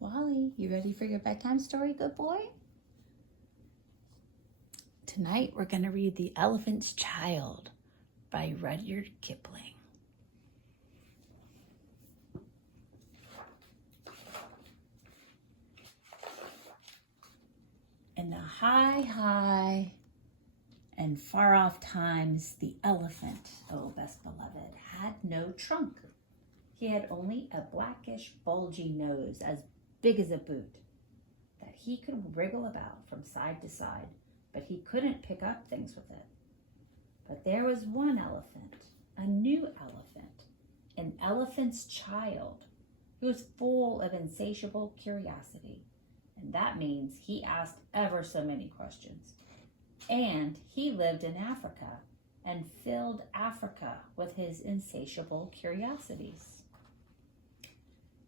Wally, you ready for your bedtime story, good boy? Tonight we're going to read The Elephant's Child by Rudyard Kipling. In the high and far-off times, the elephant, oh best beloved, had no trunk. He had only a blackish, bulgy nose as big as a boot that he could wriggle about from side to side, but he couldn't pick up things with it. But there was one elephant, a new elephant, an elephant's child, who was full of insatiable curiosity. And that means he asked ever so many questions. And he lived in Africa and filled Africa with his insatiable curiosities.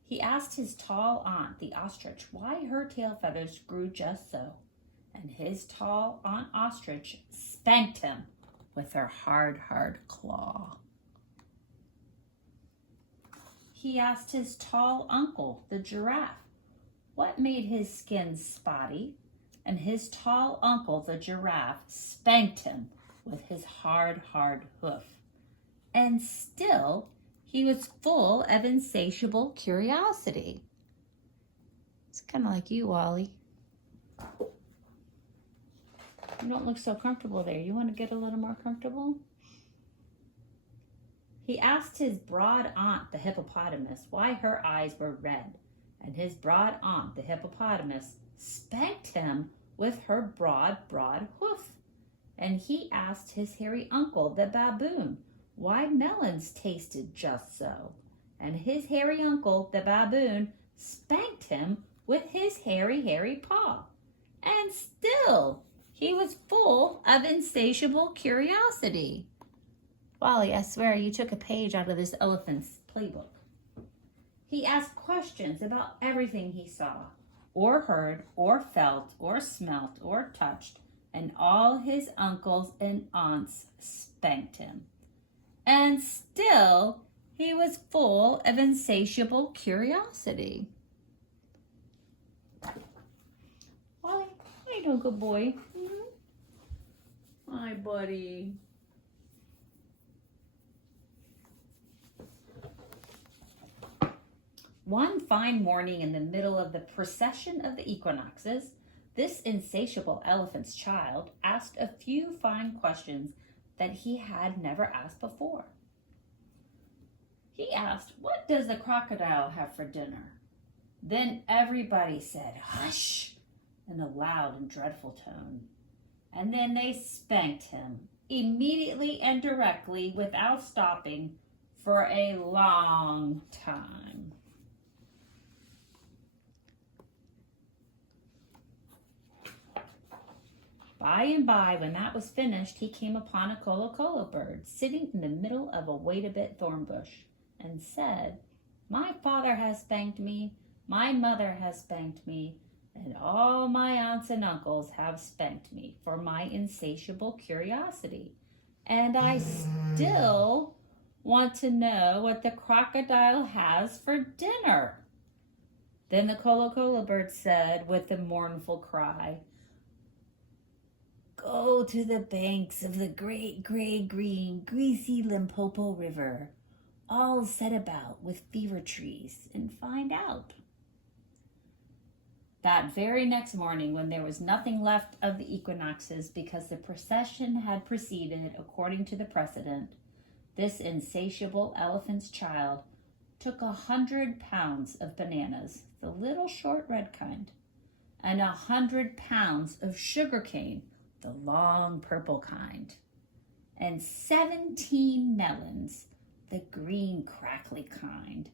He asked his tall aunt, the ostrich, why her tail feathers grew just so. And his tall Aunt Ostrich spanked him with her hard claw. He asked his tall uncle, the giraffe, what made his skin spotty, and his tall uncle, the giraffe, spanked him with his hard hoof. And still, he was full of insatiable curiosity. It's kind of like you, Wally. You don't look so comfortable there. You want to get a little more comfortable? He asked his broad aunt, the hippopotamus, why her eyes were red, and his broad aunt, the hippopotamus, spanked him with her broad hoof. And he asked his hairy uncle, the baboon, why melons tasted just so, and his hairy uncle, the baboon, spanked him with his hairy paw. And still, he was full of insatiable curiosity. Wally, I swear you took a page out of this elephant's playbook. He asked questions about everything he saw, or heard, or felt, or smelt, or touched, and all his uncles and aunts spanked him. And still, he was full of insatiable curiosity. Wally, how you doing, good boy? Hi, buddy. One fine morning in the middle of the procession of the equinoxes, this insatiable elephant's child asked a few fine questions that he had never asked before. He asked, what does the crocodile have for dinner? Then everybody said, hush, in a loud and dreadful tone. And then they spanked him, immediately and directly, without stopping, for a long time. By and by, when that was finished, he came upon a colo bird sitting in the middle of a wait-a-bit thorn bush and said, my father has spanked me, my mother has spanked me, and all my aunts and uncles have spanked me for my insatiable curiosity. And I still want to know what the crocodile has for dinner. Then the colo bird said with a mournful cry, go to the banks of the great gray green greasy Limpopo River, all set about with fever trees, and find out. That very next morning, when there was nothing left of the equinoxes because the procession had proceeded according to the precedent, this insatiable elephant's child took 100 pounds of bananas, the little short red kind, and 100 pounds of sugar cane, the long purple kind, and 17 melons, the green crackly kind,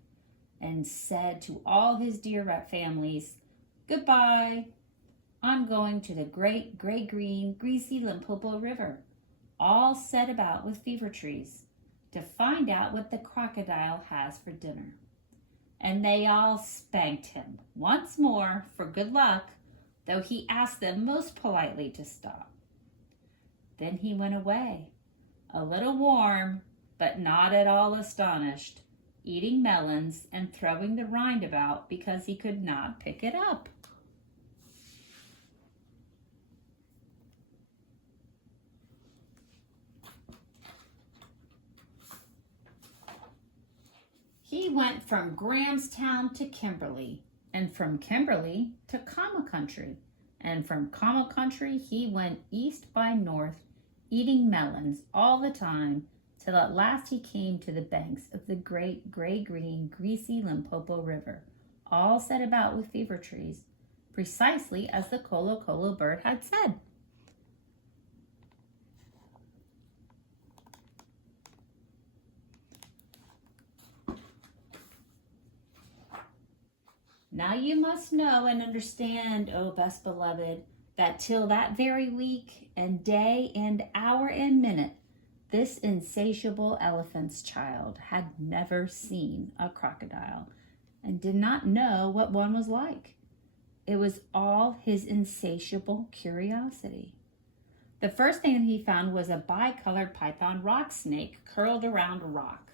and said to all his dear families, goodbye, I'm going to the great gray green greasy Limpopo River, all set about with fever trees, to find out what the crocodile has for dinner. And they all spanked him once more for good luck, though he asked them most politely to stop. Then he went away, a little warm, but not at all astonished, eating melons and throwing the rind about because he could not pick it up. He went from Grahamstown to Kimberley, and from Kimberley to Kama Country, and from Kama Country he went east by north, eating melons all the time, till at last he came to the banks of the great gray-green, greasy Limpopo River, all set about with fever trees, precisely as the Colo Colo bird had said. Now you must know and understand, O best beloved, that till that very week and day and hour and minute, this insatiable elephant's child had never seen a crocodile and did not know what one was like. It was all his insatiable curiosity. The first thing that he found was a bicolored python rock snake curled around a rock.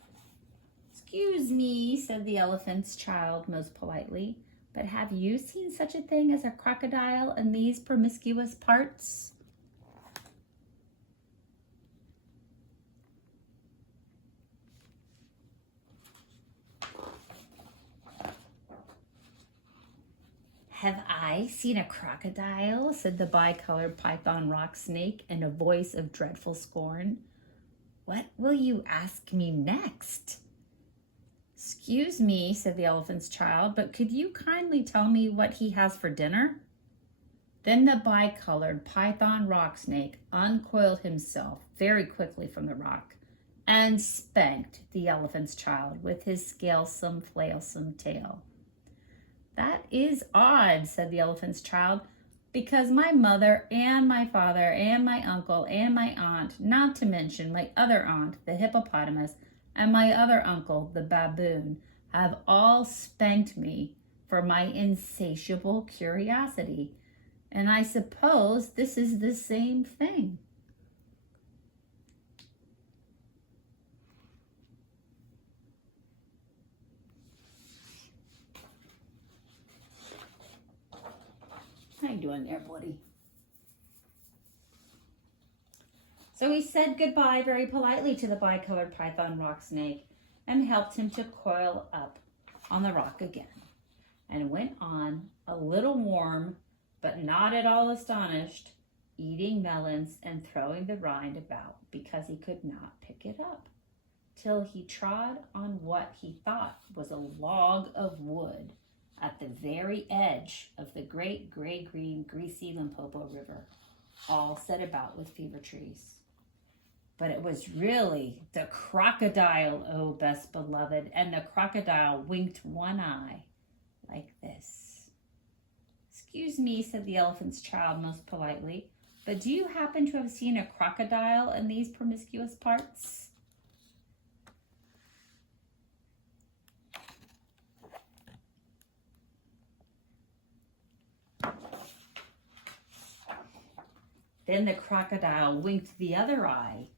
"Excuse me," said the elephant's child most politely, "but have you seen such a thing as a crocodile in these promiscuous parts?" "Have I seen a crocodile?" said the bicolored python rock snake in a voice of dreadful scorn. "What will you ask me next?" "Excuse me," said the elephant's child, "but could you kindly tell me what he has for dinner?" Then the bicolored python rock snake uncoiled himself very quickly from the rock and spanked the elephant's child with his scalesome, flailsome tail. "That is odd," said the elephant's child, "because my mother and my father and my uncle and my aunt, not to mention my other aunt, the hippopotamus, and my other uncle, the baboon, have all spanked me for my insatiable curiosity, and I suppose this is the same thing." How you doing there, buddy? So he said goodbye very politely to the bicolored python rock snake and helped him to coil up on the rock again, and went on, a little warm, but not at all astonished, eating melons and throwing the rind about because he could not pick it up, till he trod on what he thought was a log of wood at the very edge of the great gray-green, greasy Limpopo River, all set about with fever trees. But it was really the crocodile, O best beloved, and the crocodile winked one eye like this. "Excuse me," said the elephant's child most politely, "but do you happen to have seen a crocodile in these promiscuous parts?" Then the crocodile winked the other eye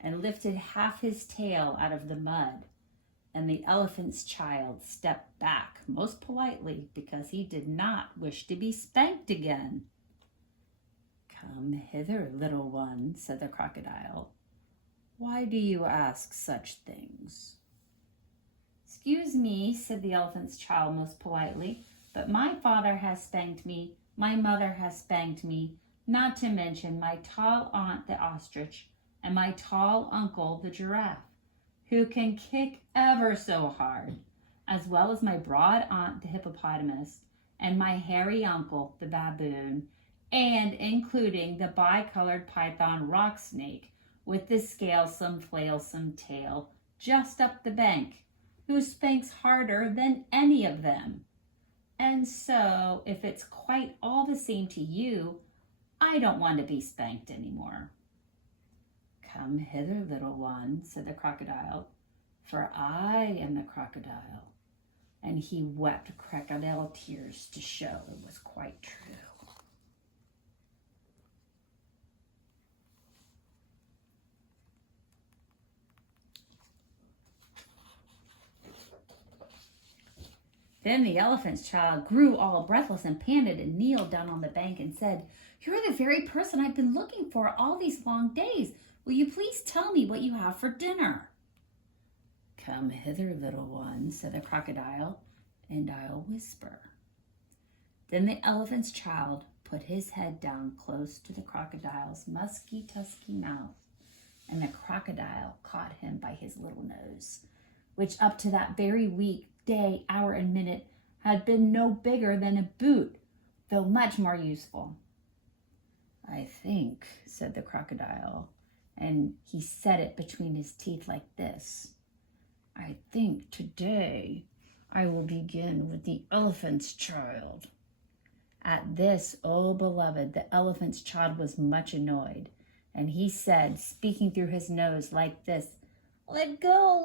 and lifted half his tail out of the mud, and the elephant's child stepped back most politely because he did not wish to be spanked again. "Come hither, little one," said the crocodile. "Why do you ask such things?" "Excuse me," said the elephant's child most politely, "but my father has spanked me, my mother has spanked me, not to mention my tall aunt, the ostrich, and my tall uncle, the giraffe, who can kick ever so hard, as well as my broad aunt, the hippopotamus, and my hairy uncle, the baboon, and including the bicolored python rock snake with the scalesome, flailsome tail just up the bank, who spanks harder than any of them. And so, if it's quite all the same to you, I don't want to be spanked anymore." "Come hither, little one," said the crocodile, "for I am the crocodile." And he wept crocodile tears to show it was quite true. Then the elephant's child grew all breathless and panted and kneeled down on the bank and said, "You're the very person I've been looking for all these long days. Will you please tell me what you have for dinner?" "Come hither, little one," said the crocodile, "and I'll whisper." Then the elephant's child put his head down close to the crocodile's musky, tusky mouth, and the crocodile caught him by his little nose, which up to that very week, day, hour, and minute had been no bigger than a boot, though much more useful. "I think," said the crocodile, and he said it between his teeth like this, "I think today I will begin with the elephant's child." At this, oh beloved, the elephant's child was much annoyed, and he said, speaking through his nose like this, let go,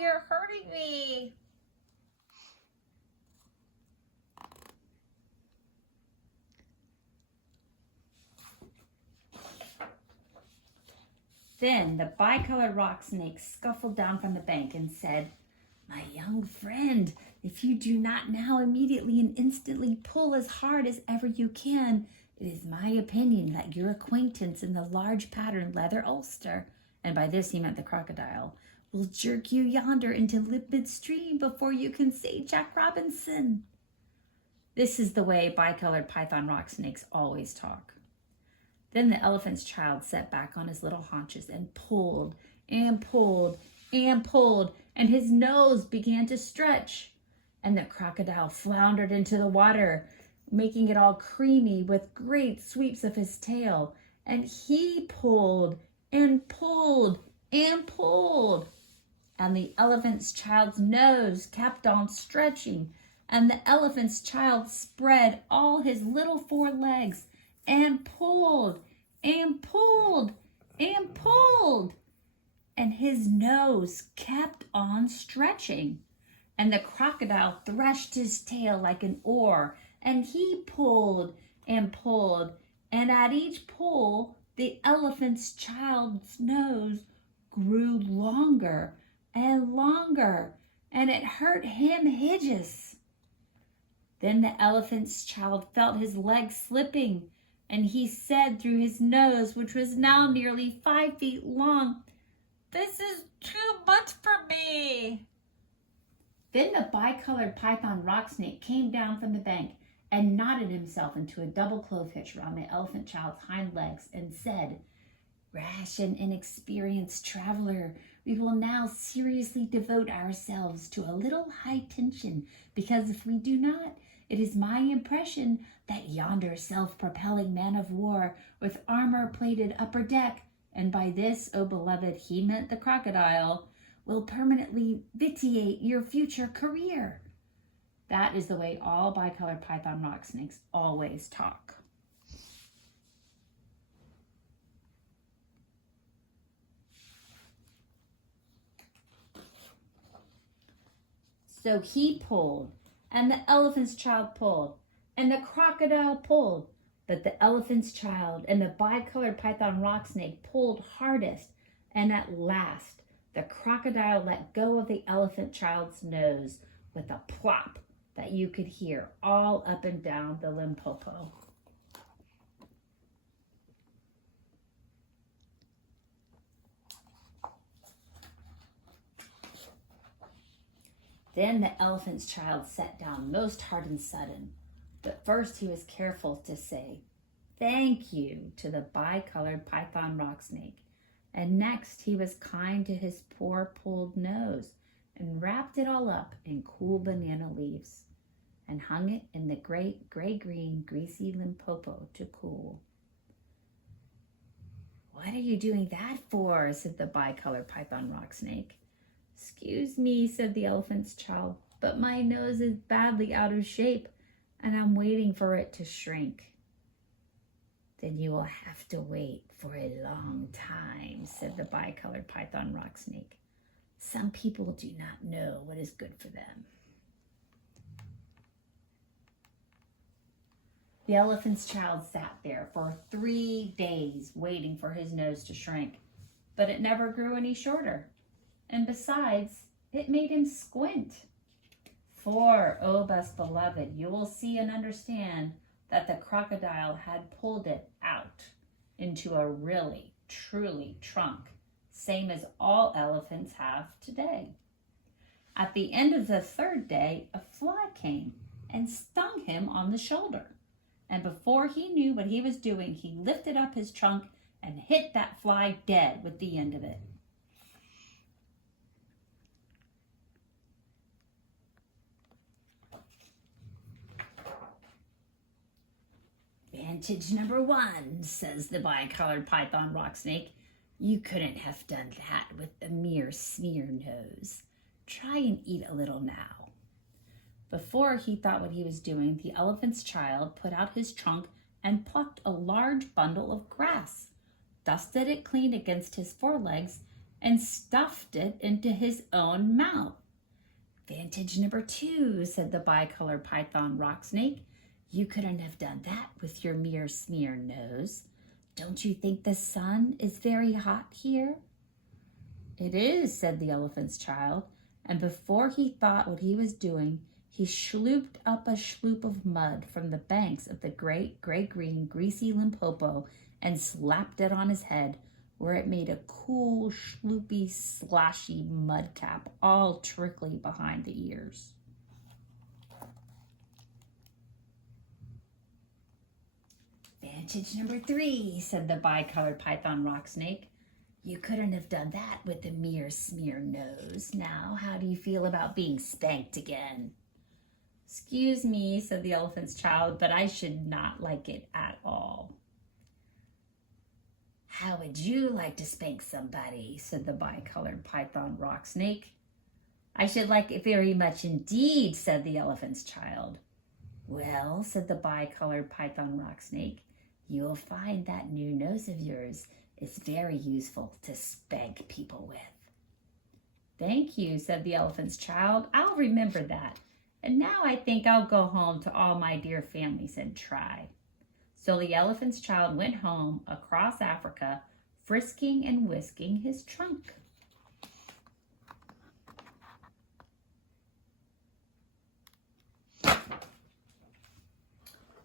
you're hurting me." Then the bicolored rock snake scuffled down from the bank and said, "My young friend, if you do not now immediately and instantly pull as hard as ever you can, it is my opinion that your acquaintance in the large patterned leather ulster," and by this he meant the crocodile, "will jerk you yonder into limpid stream before you can say Jack Robinson." This is the way bicolored python rock snakes always talk. Then the elephant's child sat back on his little haunches and pulled and pulled and pulled, and his nose began to stretch. And the crocodile floundered into the water, making it all creamy with great sweeps of his tail. And he pulled and pulled and pulled. And the elephant's child's nose kept on stretching. And the elephant's child spread all his little four legs and pulled and pulled and pulled. And his nose kept on stretching. And the crocodile threshed his tail like an oar, and he pulled and pulled. And at each pull, the elephant's child's nose grew longer and longer, and it hurt him hideous. Then the elephant's child felt his legs slipping, and he said through his nose, which was now nearly 5 feet long, "This is too much for me." Then the bicolored python rock snake came down from the bank and knotted himself into a double clove hitch around the elephant child's hind legs and said, "Rash and inexperienced traveler, we will now seriously devote ourselves to a little high tension, because if we do not, it is my impression that yonder self-propelling man of war with armor-plated upper deck," and by this, O beloved, he meant the crocodile, "will permanently vitiate your future career." That is the way all bicolored python rock snakes always talk. So he pulled, and the elephant's child pulled, and the crocodile pulled, but the elephant's child and the bicolored python rock snake pulled hardest, and at last the crocodile let go of the elephant child's nose with a plop that you could hear all up and down the Limpopo. Then the elephant's child sat down most hard and sudden, but first he was careful to say "thank you" to the bicolored python rock snake, and next he was kind to his poor pulled nose and wrapped it all up in cool banana leaves and hung it in the great gray-green greasy Limpopo to cool. "What are you doing that for?" said the bicolored python rock snake. "Excuse me," said the elephant's child, "but my nose is badly out of shape, and I'm waiting for it to shrink." "Then you will have to wait for a long time," said the bicolored python rock snake. "Some people do not know what is good for them." The elephant's child sat there for 3 days waiting for his nose to shrink, but it never grew any shorter. And besides, it made him squint. For, O best beloved, you will see and understand that the crocodile had pulled it out into a really, truly trunk, same as all elephants have today. At the end of the third day, a fly came and stung him on the shoulder. And before he knew what he was doing, he lifted up his trunk and hit that fly dead with the end of it. Vantage number 1, says the bicolored python rock snake. You couldn't have done that with a mere smear nose. Try and eat a little now. Before he thought what he was doing, the elephant's child put out his trunk and plucked a large bundle of grass, dusted it clean against his forelegs, and stuffed it into his own mouth. Vantage number 2, said the bicolored python rock snake. You couldn't have done that with your mere smear nose. Don't you think the sun is very hot here? It is, said the elephant's child, and before he thought what he was doing, he slooped up a sloop of mud from the banks of the great gray-green, greasy Limpopo and slapped it on his head, where it made a cool, sloopy, slashy mud cap, all trickly behind the ears. Vantage number 3, said the bicolored python rock snake. You couldn't have done that with a mere smear nose. Now, how do you feel about being spanked again? Excuse me, said the elephant's child, but I should not like it at all. How would you like to spank somebody? Said the bicolored python rock snake. I should like it very much indeed, said the elephant's child. Well, said the bicolored python rock snake, you'll find that new nose of yours is very useful to spank people with. Thank you, said the elephant's child. I'll remember that. And now I think I'll go home to all my dear families and try. So the elephant's child went home across Africa, frisking and whisking his trunk.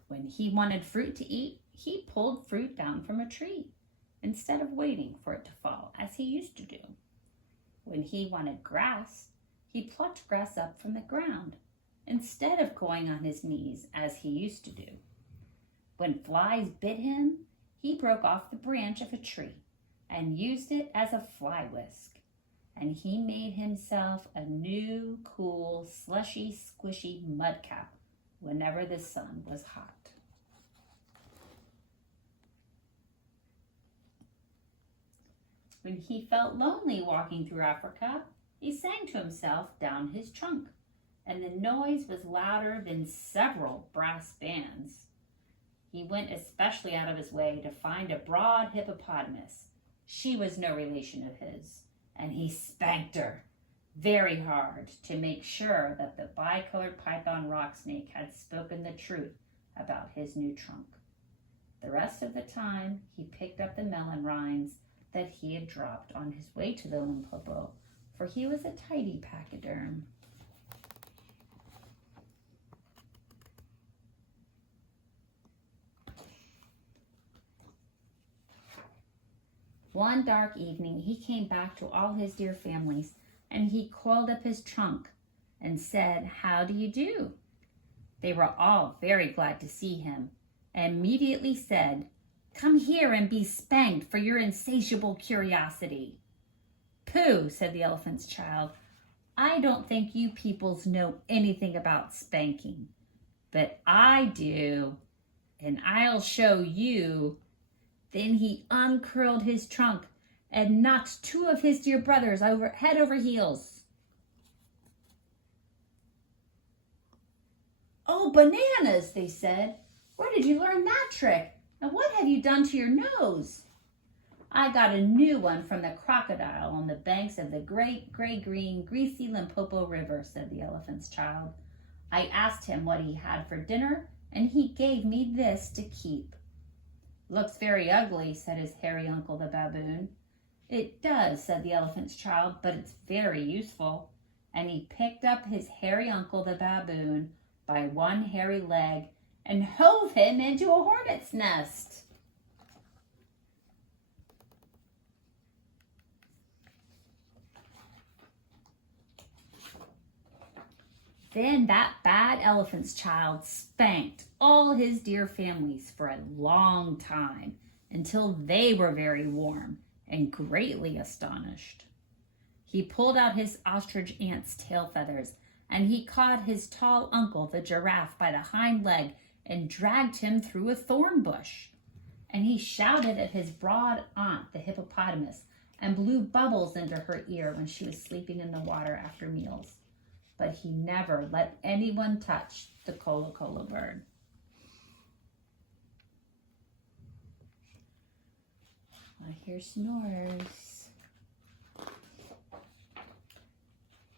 When he wanted fruit to eat, he pulled fruit down from a tree instead of waiting for it to fall, as he used to do. When he wanted grass, he plucked grass up from the ground instead of going on his knees, as he used to do. When flies bit him, he broke off the branch of a tree and used it as a fly whisk, and he made himself a new, cool, slushy, squishy mud cap whenever the sun was hot. When he felt lonely walking through Africa, he sang to himself down his trunk, and the noise was louder than several brass bands. He went especially out of his way to find a broad hippopotamus. She was no relation of his, and he spanked her very hard to make sure that the bicolored python rock snake had spoken the truth about his new trunk. The rest of the time, he picked up the melon rinds that he had dropped on his way to the Limpopo, for he was a tidy pachyderm. One dark evening, he came back to all his dear families, and he coiled up his trunk and said, "How do you do?" They were all very glad to see him, and immediately said, "Come here and be spanked for your insatiable curiosity." "Pooh," said the elephant's child. "I don't think you peoples know anything about spanking, but I do, and I'll show you." Then he uncurled his trunk and knocked two of his dear brothers head over heels. "Oh, bananas," they said. "Where did you learn that trick? And what have you done to your nose?" "I got a new one from the crocodile on the banks of the great gray-green, greasy Limpopo River," said the elephant's child. "I asked him what he had for dinner, and he gave me this to keep." "Looks very ugly," said his hairy uncle the baboon. "It does," said the elephant's child, "but it's very useful. and he picked up his hairy uncle the baboon by one hairy leg and hove him into a hornet's nest. Then that bad elephant's child spanked all his dear families for a long time until they were very warm and greatly astonished. He pulled out his ostrich aunt's tail feathers, and he caught his tall uncle, the giraffe, by the hind leg and dragged him through a thorn bush. And he shouted at his broad aunt, the hippopotamus, and blew bubbles into her ear when she was sleeping in the water after meals. But he never let anyone touch the cola bird. I hear snores.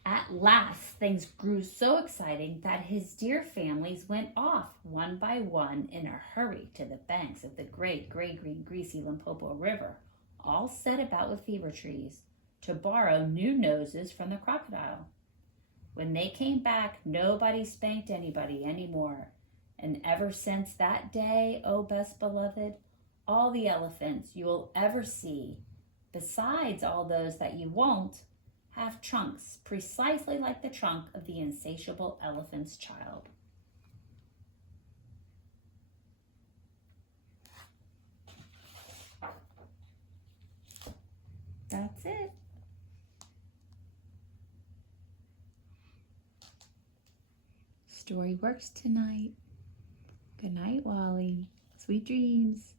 At last, things grew so exciting that his dear families went off one by one in a hurry to the banks of the great gray-green, greasy Limpopo River, all set about with fever trees, to borrow new noses from the crocodile. When they came back, nobody spanked anybody anymore. And ever since that day, oh best beloved, all the elephants you will ever see, besides all those that you won't, have trunks precisely like the trunk of the insatiable elephant's child. That's it. Story works tonight. Good night, Wally. Sweet dreams.